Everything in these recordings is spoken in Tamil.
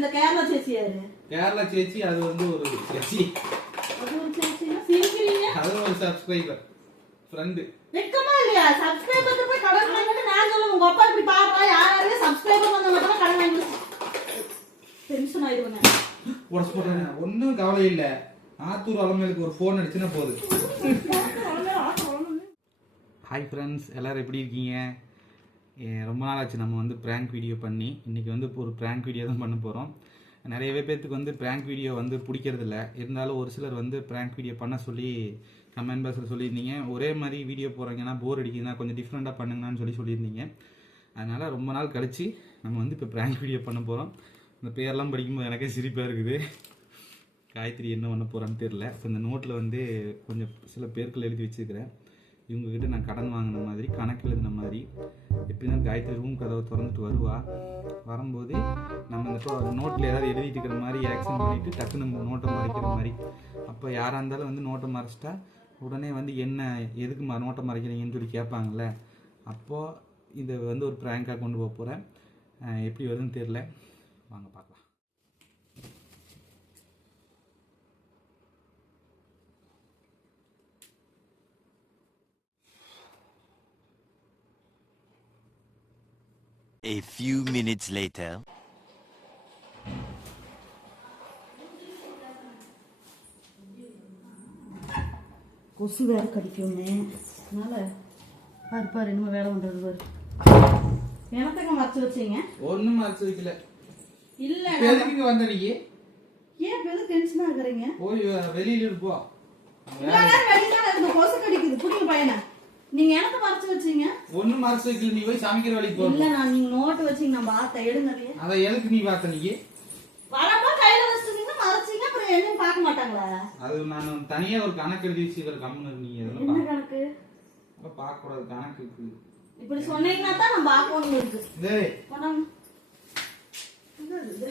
இந்த கேரளா சேச்சி யாரு? கேரளா சேச்சி அது வந்து ஒரு சேச்சி. அது ஒரு சேச்சினா சிரிக்கிறீங்க. அது ஒரு சப்ஸ்கிரைபர் ஃப்ரெண்ட். வெக்கமா இல்லையா? சப்ஸ்கிரைபர் போய் கடன் வாங்கிட்டு நான் சொல்ல உங்க அப்பா இப்படி பாப்பா யாராரே சப்ஸ்கிரைபர் வந்தவங்க தான் கடன் வாங்கி டென்ஷன் ஆயிடுவாங்க. உடச்சு போட்டாங்க. ஒன்றும் கவலை இல்லை. ஆத்தூர் அலமேலுக்கு ஒரு ஃபோன் அடிச்சுன்னா போதும். ஹாய் ஃப்ரெண்ட்ஸ், எல்லோரும் எப்படி இருக்கீங்க? ரொம்ப நாள் ஆச்சு நம்ம வந்து ப்ராங்க் வீடியோ பண்ணி. இன்றைக்கி வந்து ஒரு ப்ராங்க் வீடியோ தான் பண்ண போகிறோம். நிறையவே பேர்த்துக்கு வந்து ப்ராங்க் வீடியோ வந்து பிடிக்கிறதில்ல. இருந்தாலும் ஒரு சிலர் வந்து ப்ராங்க் வீடியோ பண்ண சொல்லி கமெண்ட் பாக்ஸில் சொல்லியிருந்தீங்க. ஒரே மாதிரி வீடியோ போகிறீங்கன்னா போர் அடிக்குதுன்னா கொஞ்சம் டிஃப்ரெண்ட்டாக பண்ணுங்கன்னு சொல்லியிருந்தீங்க. அதனால் ரொம்ப நாள் கழித்து நம்ம வந்து இப்போ ப்ராங்க் வீடியோ பண்ண போகிறோம். இந்த பேரெல்லாம் படிக்கும்போது எனக்கே சிரிப்பாக இருக்குது. காயத்ரி என்ன பண்ண போகிறான்னு தெரில. இப்போ இந்த நோட்டில் வந்து கொஞ்சம் சில பேர்கள் எழுதி வச்சுருக்கிறேன். இவங்ககிட்ட நான் கடன் வாங்கின மாதிரி கணக்கு எழுதின மாதிரி. எப்படின்னா காயத்ரி ரூம் கதவை திறந்துட்டு வருவா. வரும்போது நம்ம இந்த நோட்டில் ஏதாவது எழுதிட்டு இருக்கிற மாதிரி ஆக்ஷன் பண்ணிவிட்டு டக்குன்னு நம்ம நோட்டை மறைக்கிற மாதிரி. அப்போ யாராக இருந்தாலும் வந்து நோட்டை மறைச்சிட்டா உடனே வந்து என்ன எதுக்கு நோட்டை மறைக்கிறீங்கன்னு சொல்லி கேட்பாங்கள்ல. அப்போது இதை வந்து ஒரு ப்ராங்காக கொண்டு போக போகிறேன். எப்படி வருதுன்னு தெரில. வாங்க பார்க்கலாம். A few minutes later. கொசு வேற கடிக்குமே. அதனால பாரு என்ன வேலை பண்றது பாரு. எனத்தங்க மறைச்சு வச்சீங்க? ஒன்றும் மறைச்சு வைக்கல. இல்ல எதுக்கு வந்த நீ? ஏன் பெரிய டென்ஷனா இருக்கறீங்க? போய் வெளியில இருப்போ. வெளியில இருந்து கொசு கடிக்குது. புடிங்க பையனா. நீங்க எனக்கு மறைச்சு வச்சீங்க? ஒண்ணும் மறைச்சு வைக்கல. நீ போய் சமைக்கிற வேலைக்கு போ. இல்ல நான் நீங்க நோட் வச்சீங்க நான் பார்த்த எடுங்கறியே. அத எதுக்கு நீ பார்த்த நீ? வரப்ப கையில வச்சிட்டீங்க மறைச்சீங்க அப்புறம் என்னன்னு பார்க்க மாட்டாங்களா? அது நான் தனியா ஒரு கணக்கு எழுதி வச்சிருக்க கம்முனு நீ அதெல்லாம் என்ன கணக்கு? அத பார்க்க கூடாது கணக்கு இருக்கு. இப்படி சொன்னீங்கன்னா தான் நான் பார்க்கணும் இருக்கு. டேய் போடாங்க. என்னது?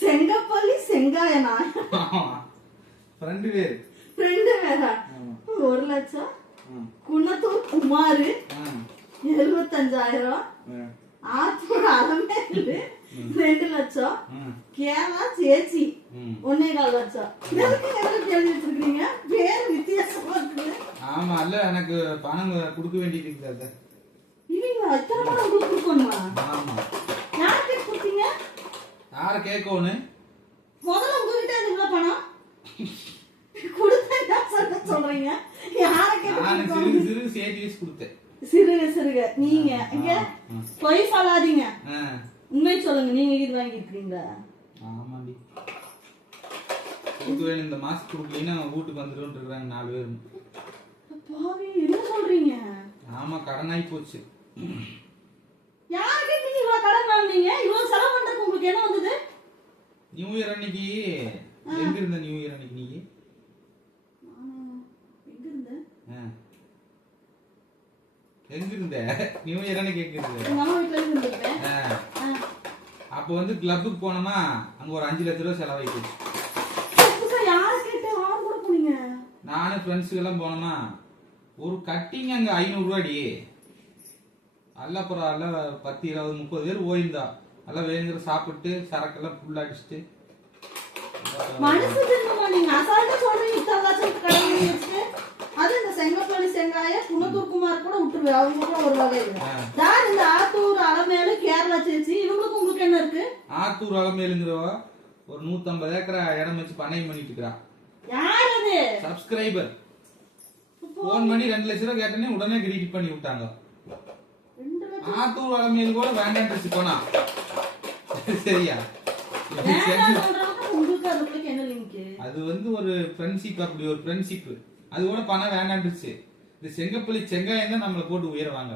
செங்கப்பள்ளி செங்காயனா? ஃப்ரெண்ட் வேற. ஃப்ரெண்ட் வேற. 1 லட்சம். குணத்தூர் குமார் 75,000. ஆத்தூர் அலமேலு 2 லட்சம். கேரளா சேச்சி 1.25 லட்சம். எதுக்கு எழுதி வச்சிருக்கீங்க? பேர் வித்தியாசமா இருக்கு. ஆமா இல்ல எனக்கு பணம் கொடுக்க வேண்டியது இருக்குது. இல்லைங்க அத்தனை பணம் உங்களுக்கு கொடுக்கணுமா? ஆமா. யாருக்கு கொடுத்தீங்க? யார கேட்கணும்? முதல்ல உங்ககிட்ட இவ்வளவு பணம் கொடுத்தா சொல்றீங்க. யார நான் கேட்க? சிறு சேர்த்து வச்சு கொடுத்தேன். சிறுக நீங்க இங்க பொய் சொல்லாதீங்க. உண்மை சொல்லுங்க. நீங்க இது வாங்கி இருக்கீங்களா? ஆமாண்டி. கொடுத்து இந்த மாசம் கொடுக்கலன்னா வீட்டுக்கு வந்துருன்னு இருக்காங்க 4 பேர். பாவி என்ன சொல்றீங்க? ஆமா கடனாய் போச்சு. யாருக்கு நீங்க இவ்வளவு கடன் வாங்குனீங்க? இவ்வளவு செலவு பண்றதுக்கு உங்களுக்கு என்ன வந்தது? நியூ இயர் அன்னைக்கு எங்க இருந்த? நியூ இயர் அன்னைக்கு நீ எங்க இருந்த? எங்க இருந்த? நியூ இயர் அன்னைக்கு எங்க இருந்த? எங்க அம்மா வீட்ல இருந்தேன். அப்ப வந்து கிளப்புக்கு போனோமா அங்க ஒரு 5 லட்சம் ரூபாய் செலவாயிடுச்சு. யார கேட்டு ஆன் கூட போனீங்க? நானும் ஃப்ரெண்ட்ஸ் எல்லாம் போனோமா ஒரு கட்டிங் அங்க 500 ரூபாடி. அல்ல அப்புறம் 10, 20, 30 பேர் போயிருந்தா. எல்லாம் வேணுங்கிற சாப்பிட்டு சரக்கெல்லாம் ஃபுல்லா அடிச்சுட்டு மனசு திரும்ப நீங்க அசால்ட்டா சொல்றீங்க. 2 லட்சம் கடன் வாங்கி வச்சு அது இந்த செங்கப்பள்ளி செங்காய குணத்தூர் குமார் கூட விட்டுருவே. அவங்க கூட ஒரு வகை இல்லை. யார் இந்த ஆத்தூர் அலமேலு கேரளா சேச்சி இவங்களுக்கு உங்களுக்கு என்ன இருக்கு? ஆத்தூர் அலமேலுங்கிறவ ஒரு 150 ஏக்கரா இடம் வச்சு பண்ணையம் பண்ணிட்டு இருக்கா. யார் அது? சப்ஸ்கிரைபர். போன் பண்ணி 2 லட்சம் ரூபாய் கேட்டனே உடனே கிரெடிட் பண்ணி விட்டாங்க. ஆத்தூர் அலமேலு கூட வேண்டாம் போனா சரியா? அது வந்து ஒரு ஃப்ரெண்ட்ஷிப். அப்படி ஒரு ஃப்ரெண்ட்ஷிப். அது கூட பணம் வேண்டாண்டுச்சு. இந்த செங்கப்பள்ளி செங்காயம் தான் நம்மளை போட்டு உயர வாங்க.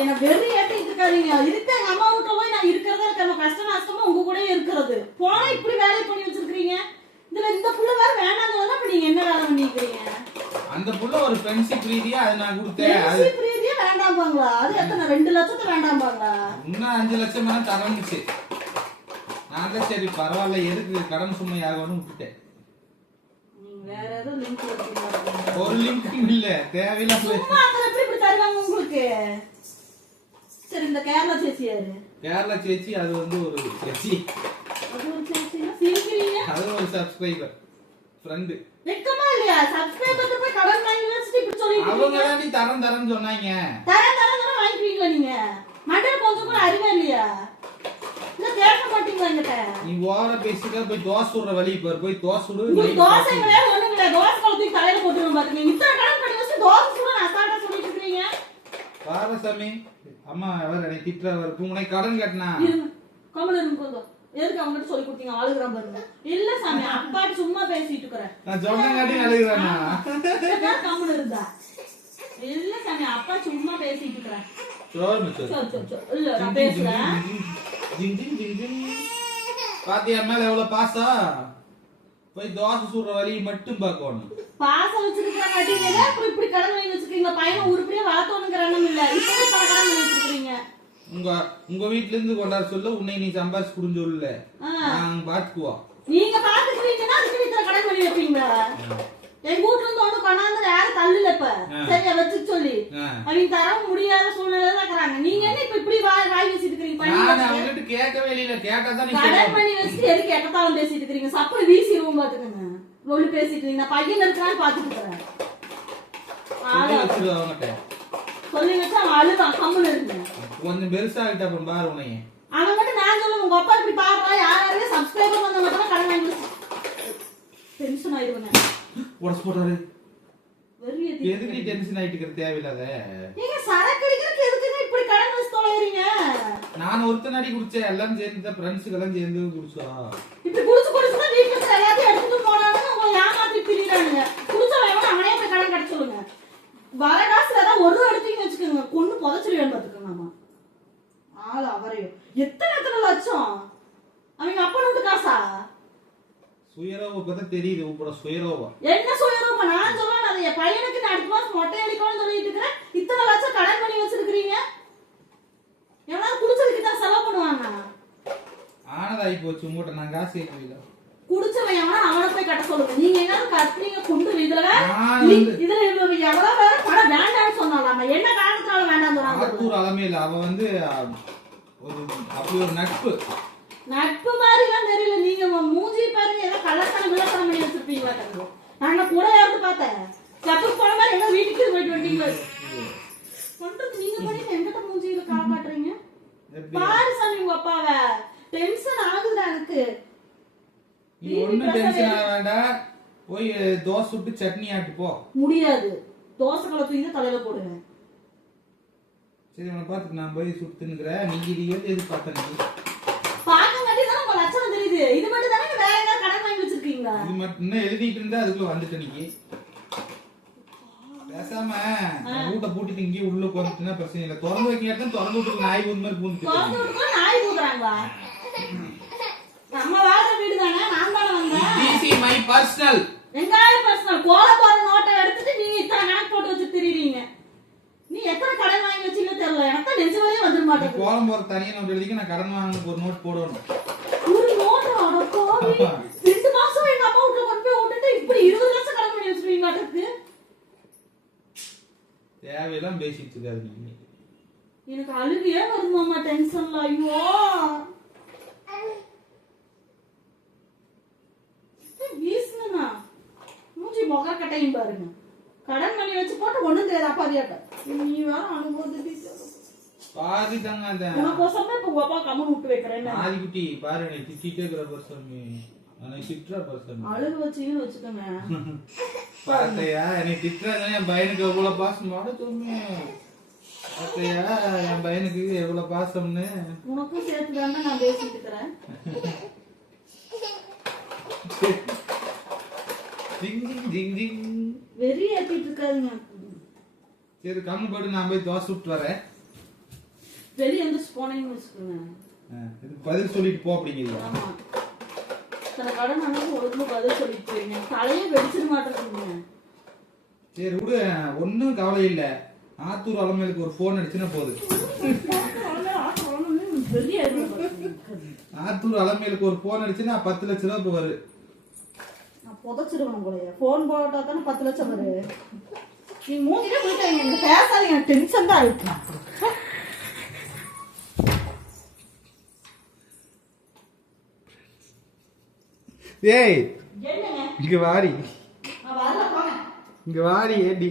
என்ன வெறி ஏத்திட்டு இருக்காதீங்க. இருக்க எங்க அம்மா வீட்டுல போய் நான் இருக்கிறதா இருக்க கஷ்ட நஷ்டமா உங்க கூட இருக்கிறது. போனா இப்படி வேலை பண்ணி வச்சிருக்கீங்க. இதுல இந்த புள்ள வேற வேண்டாம்னு அப்ப நீங்க என்ன வேலை பண்ணிக்கிறீங்க? அந்த புள்ள ஒரு ஃப்ரெண்ட்ஷிப் ரீதியா அது நான் கொடுத்தேன். ஃப்ரெண்ட்ஷிப் ரீதியா வேண்டாம்பாங்களா? அது எத்தனை 2 லட்சத்தை வேண்டாம்பாங்களா? இன்னும் 5 லட்சம் மேல தரணுச்சு. நான் தான் சரி பரவாயில்ல எதுக்கு கடன் சும்மை ஆகணும்னு விட்டுட்டேன். வேற ஏதோ லிங்க் வச்சிருக்கீங்க? ஒரு லிங்க் இல்ல தேவையில்ல. சும்மா அப்புறம் எப்படி இப்படி தருவாங்க உங்களுக்கு? சரி இந்த கேரளா சேச்சி யாரு? கேரளா சேச்சி அது வந்து ஒரு சேச்சி, அது ஒரு சேச்சினா சிரிக்கிறீங்க. அது ஒரு சப்ஸ்கிரைபர் ஃப்ரெண்டு. வெக்கமா இல்லையா? சப்ஸ்கிரைபர் போய் கடன் வாங்கி வச்சிட்டு இப்படி சொல்லிட்டு அவங்க தாண்டி தரேன்னு சொன்னாங்க. தரேன் வாங்கிக்குவீங்களா நீங்க? மண்டல கொஞ்சம் கூட அறிவே இல்லையா? இல்ல கேட்க மாட்டீங்களா என்கிட்ட? நீ ஓவர பேசிக்க, போய் தோசை சுடுற வழி பாரு, போய் தோசை சுடு. உங்களுக்கு தோசை கிடையாது ஒண்ணும் கிடையாது. தோசை கவுத்தி தலையில போட்டுருவோம் பாத்துக்கீங்க. இத்தனை கடன் பண்ணி வச்சு தோசை சுட அசால்ட்டா சொல்லிட்டு இருக்கீங்க. பாரசாமி அம்மா அவர் என்னை திட்டுறவர், உன்னை கடன் கட்டினா கமல் இருக்கும். எதுக்கு அவங்ககிட்ட சொல்லி கொடுத்தீங்க? ஆளுகிறான் பாருங்க. இல்ல சாமி, அப்பாட்டு சும்மா பேசிட்டு இருக்கிறேன். நான் சொன்னங்காட்டி அழுகுறானா? கமல் இருந்தா இல்ல சாமி, அப்பா சும்மா பேசிட்டு இருக்கிறேன். இல்ல நான் பேசுறேன். பாத்தியா மேல எவ்வளவு பாசா? போய் தோசை சுடுற வழி மட்டும் பார்க்கணும். பாசம் வச்சிருக்காங்க. இப்படி கடன் வாங்கி வச்சிருக்கீங்க. பையனை உருப்படியா வளர்த்தோணுங்கிற எண்ணம் இல்ல. இப்பவே பல கடன் வாங்கி வச்சிருக்கீங்க. உங்க வீட்ல இருந்து கொண்டாட சொல்ல உன்னை நீ சம்பாதிச்சு குடுஞ்ச சொல்ல நாங்க பாத்துக்குவோம். நீங்க பாத்துக்குவீங்கன்னா அதுக்கு இத்தனை கடன் பண்ணி வைப்பீங்களா? எங்க வீட்டுல இருந்து ஒண்ணு கொண்டாந்து யாரும் தள்ளுல இப்ப சரியா வச்சு சொல்லி அவங்க தர முடியாத சூழ்நிலை தான் இருக்கிறாங்க. நீங்க என்ன இப்ப இப்படி வாய் வச்சுட்டு இருக்கீங்க? கேட்கவே இல்ல. கேட்டாதான் கடன் பண்ணி வச்சுட்டு எதுக்கு எக்கத்தாலும் பேசிட்டு இருக்கீங்க? சப்புனு வீசிடுவோம் பாத்துக்கங்க. ஒண்ணு பேசிட்டு இருக்கீங்க. நான் பையன் இருக்கிறான்னு பாத்துட்டு இருக்கிறேன். சொல்லி வச்சு அவன் அழுதான். கம்முன்னு இருந்தேன். கொஞ்சம் பெருசாகிட்ட அப்புறம் பாரு உன்னைய. அவன்கிட்ட நான் சொல்லுவேன், உங்க அப்பா இப்படி பாருடா, யாராவது சப்ஸ்கிரைபர் வந்தவங்க மட்டும் கடன் வாங்கி டென்ஷன் ஆயிடுவேங்க. உடச்சு போட்டாரு. வெறியேத்தி எதுக்கு நீ டென்ஷன் ஆயிட்டு இருக்க தேவையில்லாத? நீங்க சரக்கு அடிக்கிறதுக்கு எதுக்கு இப்படி கடன் வச்சு தொலைறீங்க? நான் ஒருத்தன் அடி குடிச்சேன், எல்லாம் சேர்ந்து ஃப்ரெண்ட்ஸுக்கு எல்லாம் சேர்ந்து குடிச்சா. இப்படி குடிச்சு தான் வீட்டுல இருக்கிற எல்லாத்தையும் எடுத்துட்டு போனாங்க. உங்களை ஏமாத்தி திரிறானுங்க. குடிச்சவன் அவனே போய் கடன் கட்ட சொல்லுங்க. வர காசுல ஏதாவது ஒரு எடுத்தீங்கன்னு வச்சுக்கோங்க, கொண்டு புதைச்சிருவேன் பாத்துக்கோங்க. ஆமா ஆள் அவரையும் எத்தனை லட்சம் அவங்க அப்பா விட்டு காசா? சுயரோவ பத்தி தெரியுது. உப்பட சுயரோவா என்ன சுயரோவா? நான் சொல்றேன், அது என் பையனுக்கு நான் அடுத்த மாசம் மொட்டை அடிக்கணும்னு சொல்லிட்டு இருக்கிறேன். இத்தனை லட்சம் கடன் பண்ணி வச்சிருக்கீங்க. எவனாவது குடிச்சதுக்கு தான் செலவு பண்ணுவாங்க. ஆனதாகி போச்சு. உங்ககிட்ட நான் காசு கேட்கல. குடிச்சவன் எவனா அவனை போய் கட்ட சொல்லுங்க. நீங்க என்ன கட்டுறீங்க? குண்டு இதுல எவ்வளவு வேற பணம் வேண்டாம்னு சொன்னாலாமா? என்ன காரணத்தினால வேண்டாம் சொன்னாங்க? ஆத்தூர் அலமையில அவ வந்து அப்படி ஒரு நட்பு மாதிரி எல்லாம் தெரியல. நீங்க மூஞ்சி பாருங்க, ஏதோ கள்ளத்தனம் விளக்கணம் பண்ணி வச்சிருப்பீங்களா? கண்டு நான் கூட யாருக்கு பார்த்தேன். சப்புக்கு போன மாதிரி எங்க வீட்டுக்கு போயிட்டு வந்தீங்க. பண்றது நீங்க பண்ணி எங்கிட்ட மூஞ்சியில காப்பாட்டுறீங்க பாரு சாமி. உங்க அப்பாவை டென்ஷன் ஆகுதுடா எனக்கு. நீ ஒண்ணும் டென்ஷன் ஆக வேண்டாம். போய் தோசை சுட்டு சட்னி ஆட்டு போ. முடியாது. தோசை கலை தூக்கி தலையில போடுவேன். சரி உன்னை பார்த்துட்டு நான் போய் சுட்டுங்கிறேன். நீங்க இது எதிர்பார்த்தேன். பாக்கங்காட்டி தான் உங்க லட்சணம் தெரியுது. இது மட்டும் தானே வேற எங்கேயாவது கடன் வாங்கி வச்சிருக்கீங்களா? இது மட்டும் இன்னும் எழுதிட்டு இருந்தா அதுக்குள்ள வந்துட்டு நீங்க பேசாம வீட்டை பூட்டிட்டு இங்கே உள்ள உட்காந்துட்டுனா பிரச்சனை இல்லை. திறந்து வைக்க திறந்து விட்டு நாய் ஊர் மாதிரி பூந்து நாய் ஊதுறாங்களா? நம்ம வாழ்ற வீடு தானே. நான் தானே வந்தேன். this is my personal. எங்காய பர்சனல் கோல போற நோட்டை எடுத்துட்டு நீங்க இத்தனை கணக்கு போட்டு வச்சு திரிறீங்க. நீ எத்தனை கடன் வாங்கி வச்சீங்க தெரியல. எனக்கு நெஞ்சு வலியே வந்துட மாட்டேங்குது. கோலம் போற தனியா நோட் எழுதிக்க. நான் கடன் வாங்க ஒரு நோட் போடணும். ஒரு நோட் அடக்கோவி 2 மாசம் எங்க அப்பா வீட்டுல கொண்டு போய் விட்டுட்டு இப்படி 20 லட்சம் கடன் பண்ணி வச்சிருவீங்க மாட்டேங்குது. தேவையெல்லாம் பேசிட்டு இருக்காது நீங்க. எனக்கு அழுகையே வருது மாமா டென்ஷன்ல. ஐயோ வீசுனா மூஞ்சி மொக கட்டையும் பாருங்க. கடன் பண்ணி வச்சு போட்டு ஒண்ணும் தெரியாது. அப்பா கேட்ட நீ வேற அனுபவத்தை பாதி தாங்க. அந்த உனக்கோசமே இப்ப உங்க அப்பா கம்மன் விட்டு வைக்கிறேன். ஆதி குட்டி பாரு நீ திட்டிட்டே இருக்கிற பர்சன். நான் திட்டுற பர்சன். அழுகு வச்சீங்கன்னு வச்சுக்கோங்க. பாத்தையா என்னை திட்டுறாங்க. என் பையனுக்கு எவ்வளவு பாசம் மாட சொல்லுங்க. பாத்தையா என் பையனுக்கு எவ்வளவு பாசம்னு. உனக்கும் சேர்த்து தானே நான் பேசிட்டு இருக்கிறேன். வெறி ஏத்திட்டு இருக்காதுங்க. சரி கம்மு போட்டு நான் போய் தோசை விட்டு வரேன். வெளியே வந்து போனீங்கன்னு வச்சுக்கோங்க. பதில் சொல்லிட்டு போ அப்படிங்கிறீங்க. ஆமா தன கடன் அனுப்பி ஒழுங்கு பதில் சொல்லிட்டு போயிருங்க. தலையே வெடிச்சிட மாட்டேங்குங்க. சரி விடு, ஒன்னும் கவலை இல்லை. ஆத்தூர் அலமேலுக்கு ஒரு போன் அடிச்சுன்னா போகுது. ஆத்தூர் அலமேலுக்கு ஒரு போன் அடிச்சுன்னா 10 லட்சம் ரூபாய் போவாரு. புதைச்சிருவேன் உங்களைய. போன் போட்டா தானே 10 லட்சம் வரு. நீங்க மூஞ்சிலே போயிட்டாங்க. பேசாதீங்க. டென்ஷன் தான் இருக்கு. ஏய் என்னங்க இங்க வாரி நான் வரல போங்க இங்க வாரி ஏடி